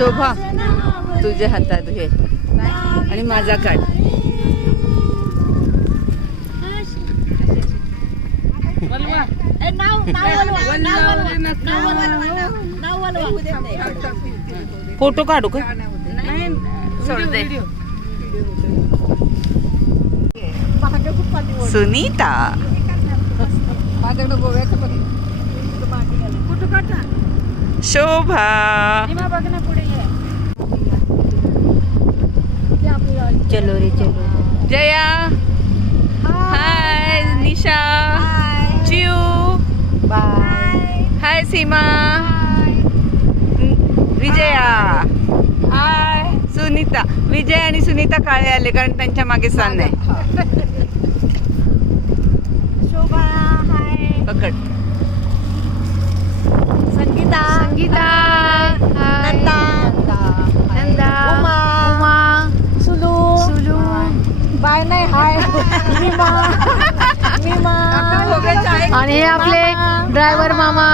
शोभा तुझ्या हातात घे आणि माझा काढ. फोटो काढू का? सुनीता शोभा चलो रे चलो. जया हाय निशा चिऊ हाय सीमा विजया हाय सुनीता. विजय आणि सुनीता काळे आले कारण त्यांच्या मागे सन आहे. शोभा हाय. पकड. संगीता संगीता नंदा नंदा उमा सुलू सुलू बाय नाही हाय. मीमा आणि हे आपले ड्रायव्हर मामा.